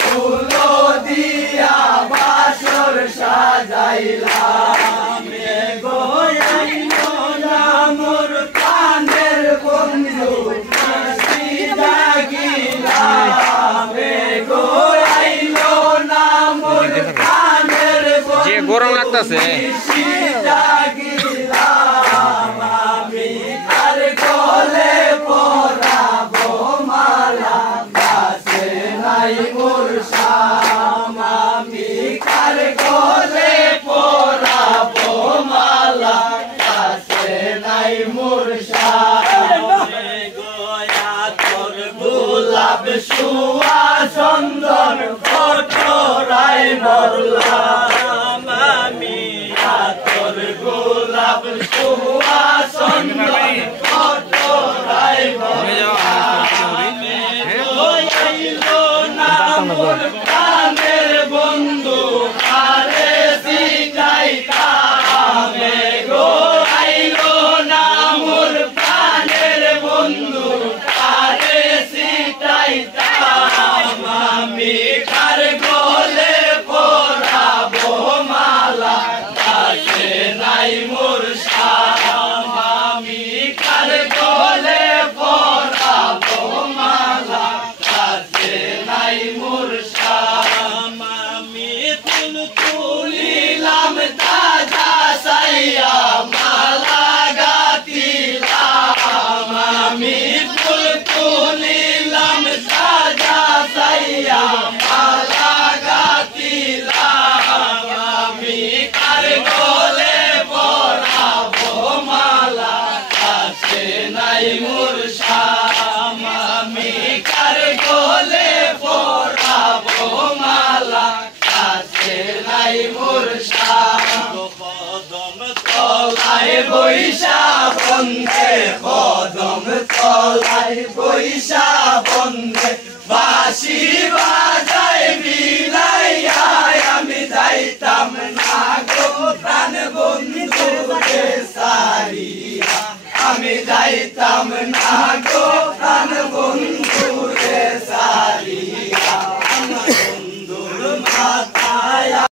ফুলো দিয়া বাসর সাজাইলাম গো আইলো না মোর প্রাণের বন্ধু হাসি জাগিলাম গো আইলো না মোর প্রাণের বন্ধু যে গরম লাগতাছে জাগিলাম আমি কার গলে পরাবো মালা কাছে নাই মোর শাম আমি কার গলে পরাবো মালা কাছে নাই মোর শাম গয়া তোর গোলাপ সুয়া চন্দন ফটরাই মরলাম আমি তোর গোলাপ সুয়া চন্দন ফটরাই প্রাণের বন্ধু আরে সিটাইতাম গো আইলো না মোর প্রাণের বন্ধু আরে সিটাইতাম আমি কার গলে পরাবো মালা কাছে নাই মোর শাম আমি কার গলে পরাবো মালা কাছে নাই মোর শাম আমি ফুল তুলিলাম তাজা সাইয়া মালা গাতিলাম আমি ফুল তুলিলাম তাজা সাইয়া মালা গাতিলাম আমি কার গলে পরাবো মালা কাছে নাই মোর শাম আমি কার গলে পরাবো মালা কাছে নাই মোর শাম কদম তলায় বৈশা বন্ধে কদম তলায় বৈশা বন্ধে বাঁশি বাজায় বিলাইয়া আমি যাইতাম না গো প্রাণ বন্ধু রে সারিয়া আমি যাইতাম না গো প্রাণ